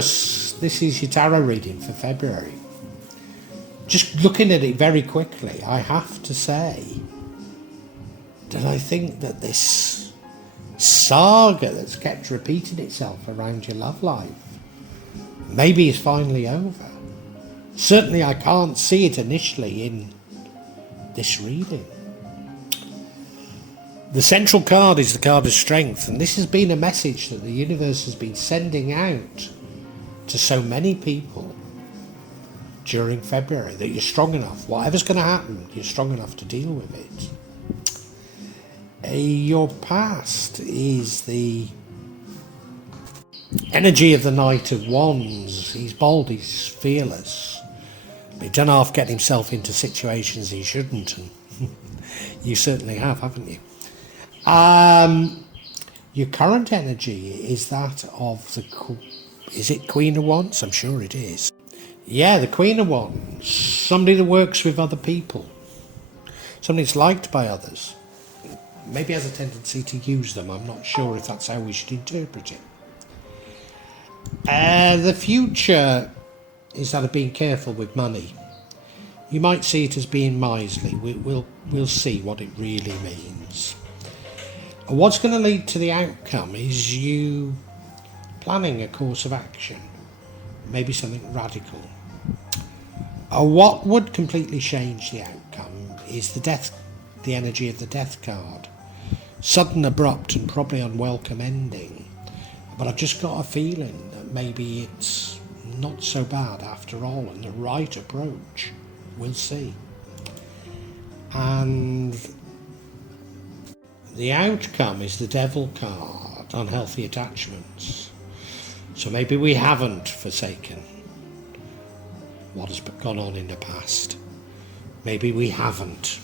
Taurus, this is your tarot reading for February. Just looking at it very quickly, I have to say that I think that this saga that's kept repeating itself around your love life maybe is finally over. Certainly I can't see it initially in this reading. The central card is the card of strength, and this has been a message that the universe has been sending out to so many people during February, that you're strong enough. Whatever's going to happen, you're strong enough to deal with it. Your past is the energy of the Knight of Wands. He's bold, he's fearless. But he's done half getting himself into situations he shouldn't, and you certainly have, haven't you? Your current energy is that of the, is it Queen of Wands? I'm sure it is. Yeah, the Queen of Wands. Somebody that works with other people. Somebody that's liked by others. Maybe has a tendency to use them. I'm not sure if that's how we should interpret it. The future is that of being careful with money. You might see it as being miserly. We'll see what it really means. What's going to lead to the outcome is you planning a course of action, maybe something radical. What would completely change the outcome is the energy of the death card. Sudden, abrupt and probably unwelcome ending. But I've just got a feeling that maybe it's not so bad after all, and the right approach. We'll see. And the outcome is the Devil card, unhealthy attachments. So maybe we haven't forsaken what has gone on in the past. Maybe we haven't.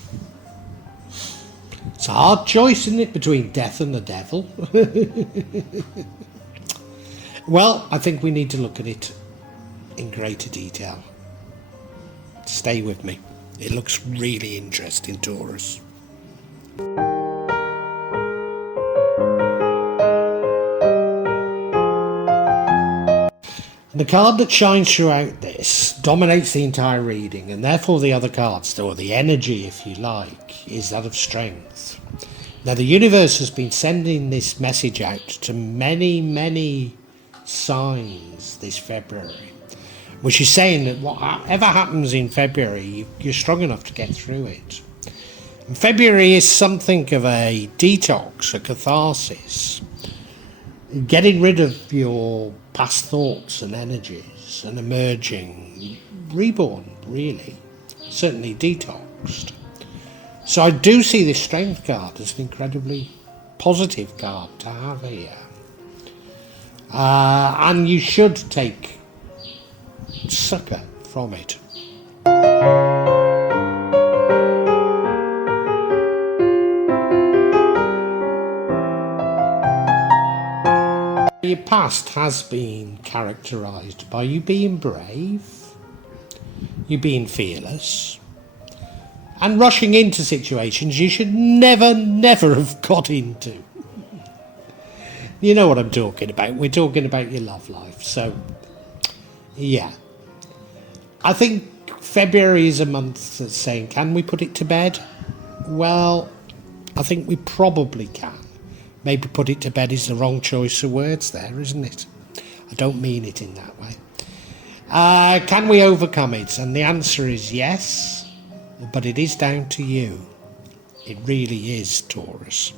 It's a hard choice, isn't it, between death and the devil? Well, I think we need to look at it in greater detail. Stay with me. It looks really interesting, Taurus. The card that shines throughout this dominates the entire reading, and therefore the other cards, or the energy if you like, is that of strength. Now the universe has been sending this message out to many signs this February, which is saying that whatever happens in February, you're strong enough to get through it. And February is something of a detox, a catharsis, getting rid of your past thoughts and energies and emerging, reborn, really, certainly detoxed. So I do see this strength card as an incredibly positive card to have here. And you should take succor from it. Your past has been characterised by you being brave, you being fearless, and rushing into situations you should never have got into. You know what I'm talking about. We're talking about your love life. So, yeah. I think February is a month that's saying, can we put it to bed? Well, I think we probably can. Maybe put it to bed is the wrong choice of words there, isn't it? I don't mean it in that way. Can we overcome it? And the answer is yes, but it is down to you. It really is, Taurus.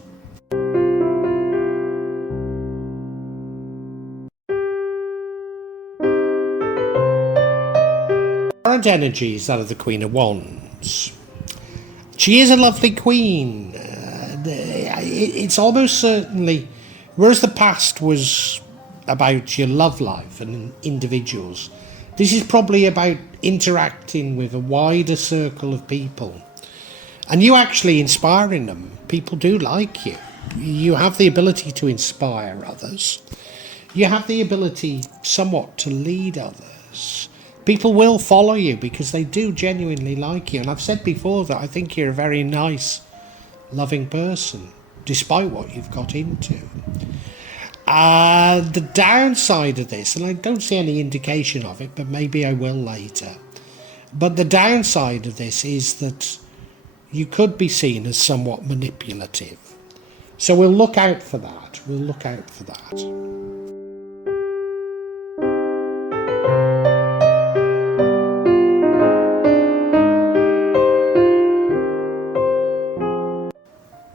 Current energy is that of the Queen of Wands. She is a lovely queen. It's almost certainly, whereas the past was about your love life and individuals, this is probably about interacting with a wider circle of people, and you actually inspiring them. People do like you. You have the ability to inspire others. You have the ability somewhat to lead others. People will follow you because they do genuinely like you. And I've said before that I think you're a very nice, loving person, despite what you've got into. The downside of this, and I don't see any indication of it, but maybe I will later, but the downside of this is that you could be seen as somewhat manipulative. So we'll look out for that. We'll look out for that.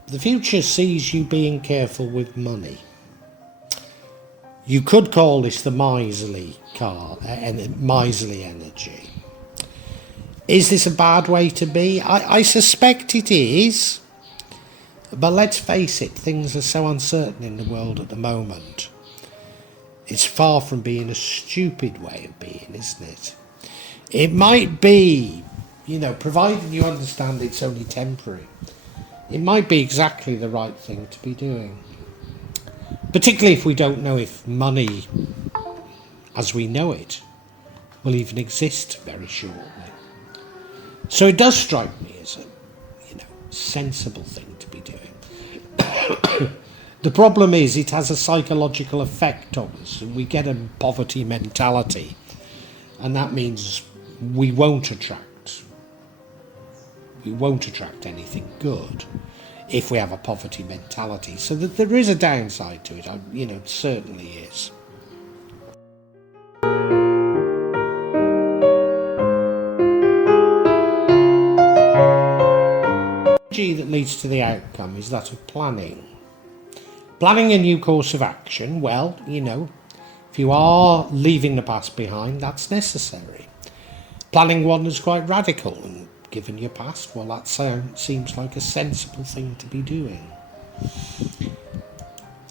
The future sees you being careful with money. You could call this the miserly card, miserly energy. Is this a bad way to be? I suspect it is. But let's face it, things are so uncertain in the world at the moment. It's far from being a stupid way of being, isn't it? It might be, provided you understand it's only temporary, it might be exactly the right thing to be doing. Particularly if we don't know if money, as we know it, will even exist very shortly. So it does strike me as a, sensible thing to be doing. The problem is it has a psychological effect on us, and we get a poverty mentality, and that means we won't attract anything good if we have a poverty mentality. So that there is a downside to it, it certainly is. That leads to the outcome is that of planning. Planning a new course of action, well, if you are leaving the past behind, that's necessary. Planning one is quite radical, and given your past, well, that seems like a sensible thing to be doing.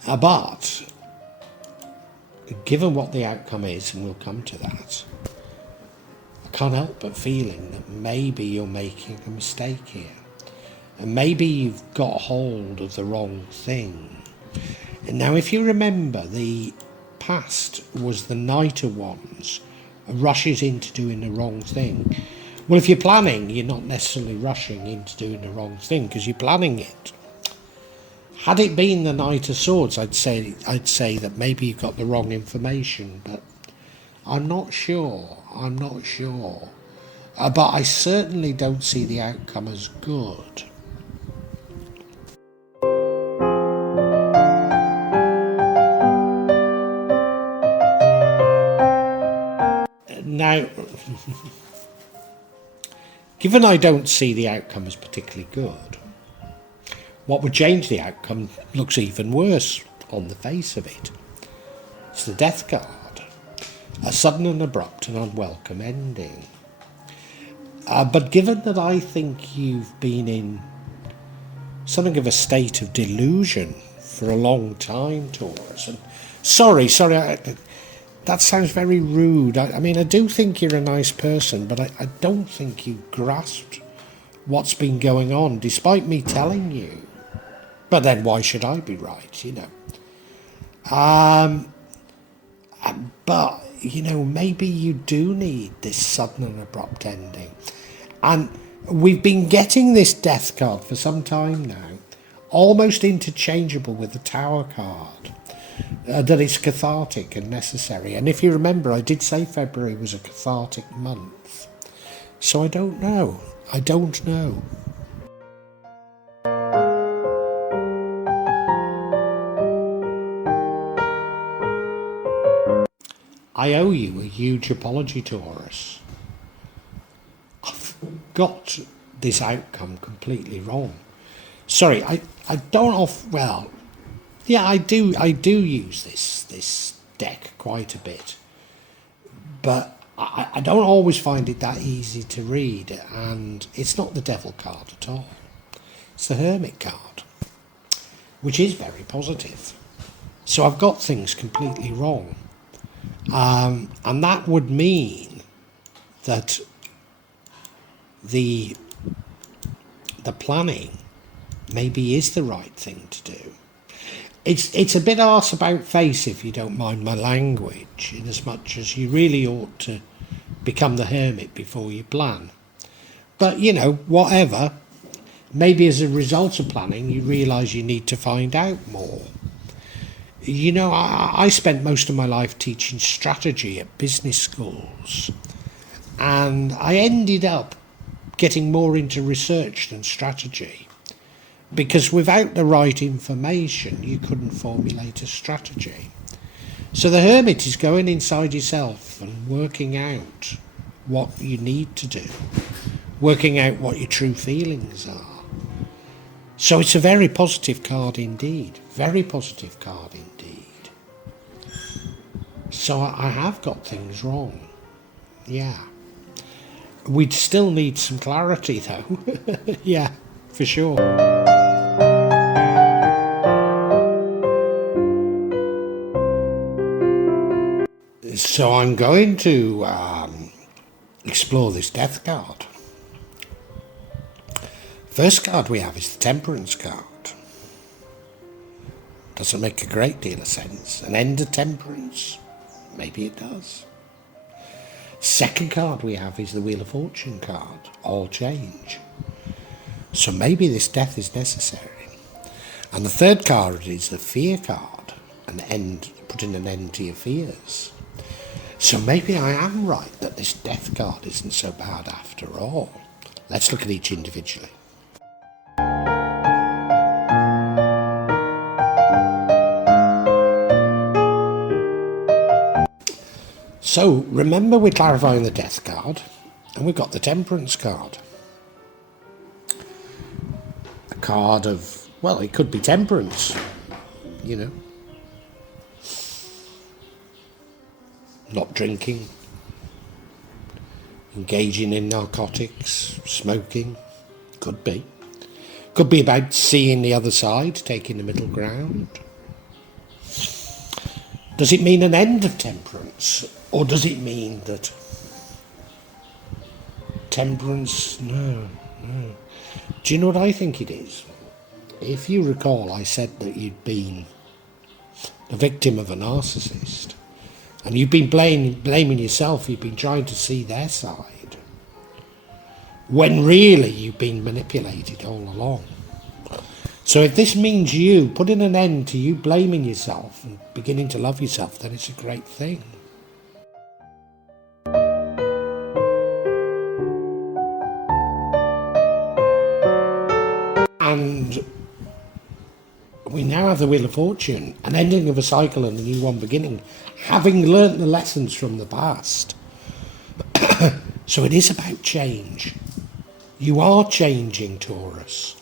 But, given what the outcome is, and we'll come to that, I can't help but feeling that maybe you're making a mistake here. And maybe you've got hold of the wrong thing. And now, if you remember, the past was the Knight of Wands, rushes into doing the wrong thing. Well, if you're planning, you're not necessarily rushing into doing the wrong thing because you're planning it. Had it been the Knight of Swords, I'd say that maybe you've got the wrong information, but I'm not sure. But I certainly don't see the outcome as good. Now, given I don't see the outcome as particularly good, what would change the outcome looks even worse on the face of it. It's the Death card. A sudden and abrupt and unwelcome ending. But given that I think you've been in something of a state of delusion for a long time, Taurus, and sorry, that sounds very rude. I mean, I do think you're a nice person, but I don't think you grasped what's been going on, despite me telling you. But then why should I be right, But, maybe you do need this sudden and abrupt ending. And we've been getting this Death card for some time now, almost interchangeable with the Tower card. That it's cathartic and necessary. And if you remember, I did say February was a cathartic month. So I don't know. I owe you a huge apology, Taurus. I've got this outcome completely wrong. Sorry, I don't yeah, I do use this deck quite a bit, but I don't always find it that easy to read, and it's not the Devil card at all. It's the Hermit card, which is very positive. So I've got things completely wrong, and that would mean that the planning maybe is the right thing to do. It's a bit arse about face, if you don't mind my language, in as much as you really ought to become the hermit before you plan. But, whatever, maybe as a result of planning, you realise you need to find out more. I spent most of my life teaching strategy at business schools, and I ended up getting more into research than strategy, because without the right information you couldn't formulate a strategy. So the hermit is going inside yourself and working out what you need to do, working out what your true feelings are. So it's a very positive card indeed, very positive card indeed. So I have got things wrong, yeah. We'd still need some clarity though, yeah, for sure. So I'm going to explore this death card. First card we have is the Temperance card. Doesn't make a great deal of sense. An end of temperance? Maybe it does. Second card we have is the Wheel of Fortune card. All change. So maybe this death is necessary. And the third card is the Fear card. Putting an end to your fears. So maybe I am right that this death card isn't so bad after all. Let's look at each individually. So remember, we're clarifying the death card, and we've got the Temperance card. A card of, well, it could be temperance, not drinking, engaging in narcotics, smoking, could be. Could be about seeing the other side, taking the middle ground. Does it mean an end of temperance? Or does it mean that temperance? No. Do you know what I think it is? If you recall, I said that you'd been the victim of a narcissist. And you've been blaming yourself, you've been trying to see their side. When really you've been manipulated all along. So if this means you putting an end to you blaming yourself and beginning to love yourself, then it's a great thing. And we now have the Wheel of Fortune, an ending of a cycle and a new one beginning, having learnt the lessons from the past. So it is about change. You are changing, Taurus.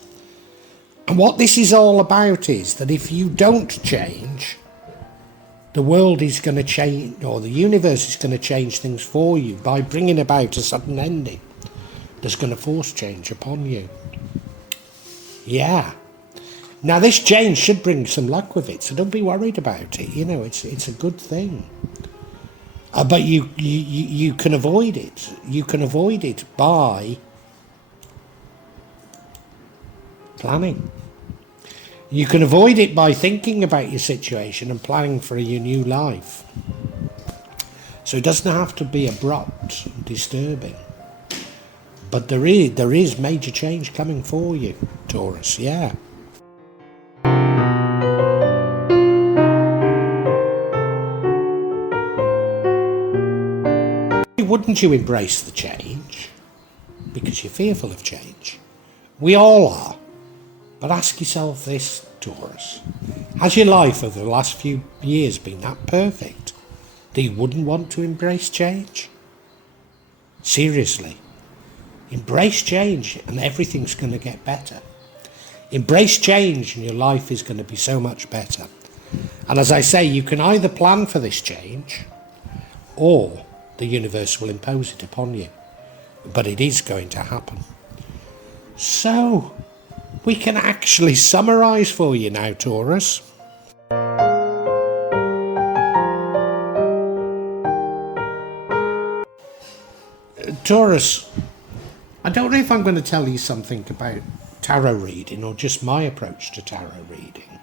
And what this is all about is that if you don't change, the world is going to change, or the universe is going to change things for you by bringing about a sudden ending that's going to force change upon you. Yeah. Now this change should bring some luck with it, so don't be worried about it. It's a good thing. But you can avoid it. You can avoid it by planning. You can avoid it by thinking about your situation and planning for your new life. So it doesn't have to be abrupt and disturbing. But there is major change coming for you, Taurus, yeah. Wouldn't you embrace the change? Because you're fearful of change. We all are. But ask yourself this, Taurus. Has your life over the last few years been that perfect that you wouldn't want to embrace change? Seriously. Embrace change and everything's going to get better. Embrace change and your life is going to be so much better. And as I say, you can either plan for this change or the universe will impose it upon you. But it is going to happen. So, we can actually summarise for you now, Taurus. Taurus, I don't know if I'm going to tell you something about tarot reading or just my approach to tarot reading.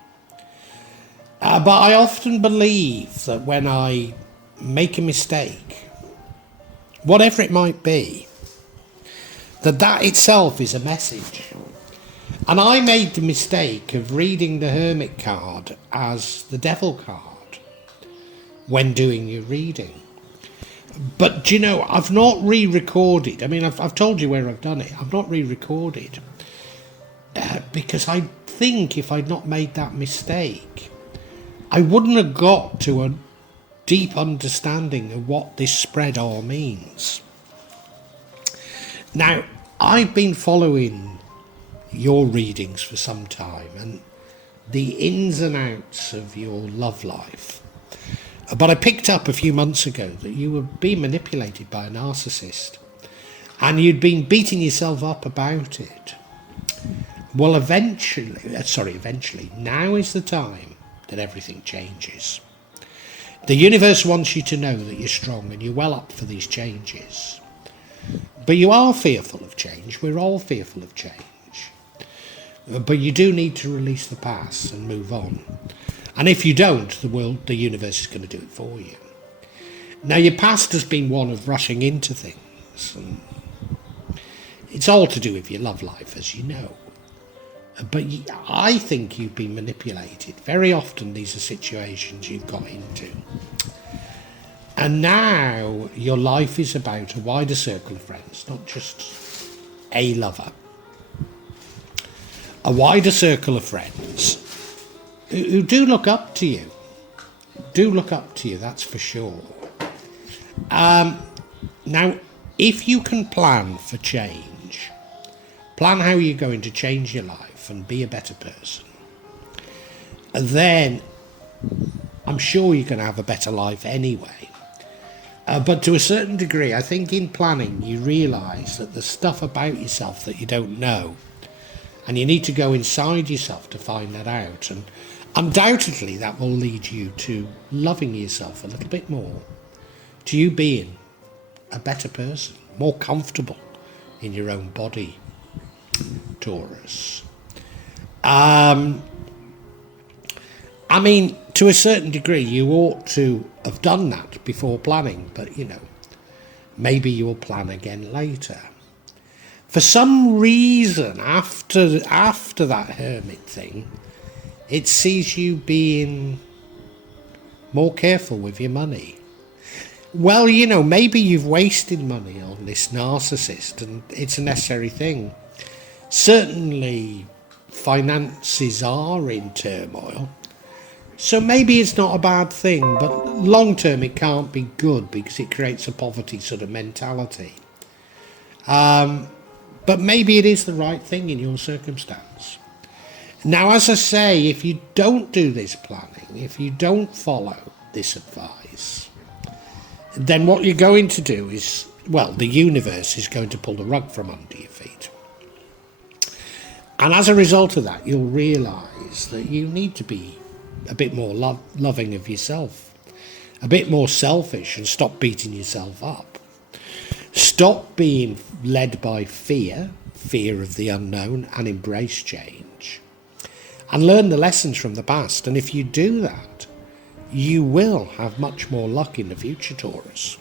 But I often believe that when I make a mistake, whatever it might be, that itself is a message. And I made the mistake of reading the Hermit card as the Devil card when doing your reading. But, do you know, I've not re-recorded. I mean, I've told you where I've done it. I've not re-recorded because I think if I'd not made that mistake, I wouldn't have got to a deep understanding of what this spread all means. Now, I've been following your readings for some time and the ins and outs of your love life. But I picked up a few months ago that you were being manipulated by a narcissist and you'd been beating yourself up about it. Well, eventually, now is the time that everything changes. The universe wants you to know that you're strong and you're well up for these changes. But you are fearful of change. We're all fearful of change. But you do need to release the past and move on. And if you don't, the universe is going to do it for you. Now, your past has been one of rushing into things. And it's all to do with your love life, as you know. But I think you've been manipulated. Very often these are situations you've got into. And now your life is about a wider circle of friends, not just a lover. A wider circle of friends who do look up to you. Do look up to you, that's for sure. Now, if you can plan for change, plan how you're going to change your life and be a better person, then I'm sure you're going to have a better life anyway. But to a certain degree, I think in planning, you realise that there's stuff about yourself that you don't know. And you need to go inside yourself to find that out. And undoubtedly, that will lead you to loving yourself a little bit more, to you being a better person, more comfortable in your own body, Taurus. I mean, to a certain degree, you ought to have done that before planning, but, you know, maybe you'll plan again later. For some reason, after that hermit thing, it sees you being more careful with your money. Well, you know, maybe you've wasted money on this narcissist and it's a necessary thing. Certainly, finances are in turmoil. So maybe it's not a bad thing, but long term it can't be good because it creates a poverty sort of mentality. But maybe it is the right thing in your circumstance. Now, as I say, if you don't do this planning, if you don't follow this advice, then what you're going to do is, well, the universe is going to pull the rug from under your feet. And as a result of that, you'll realise that you need to be a bit more loving of yourself, a bit more selfish, and stop beating yourself up. Stop being led by fear of the unknown, and embrace change. And learn the lessons from the past. And if you do that, you will have much more luck in the future, Taurus.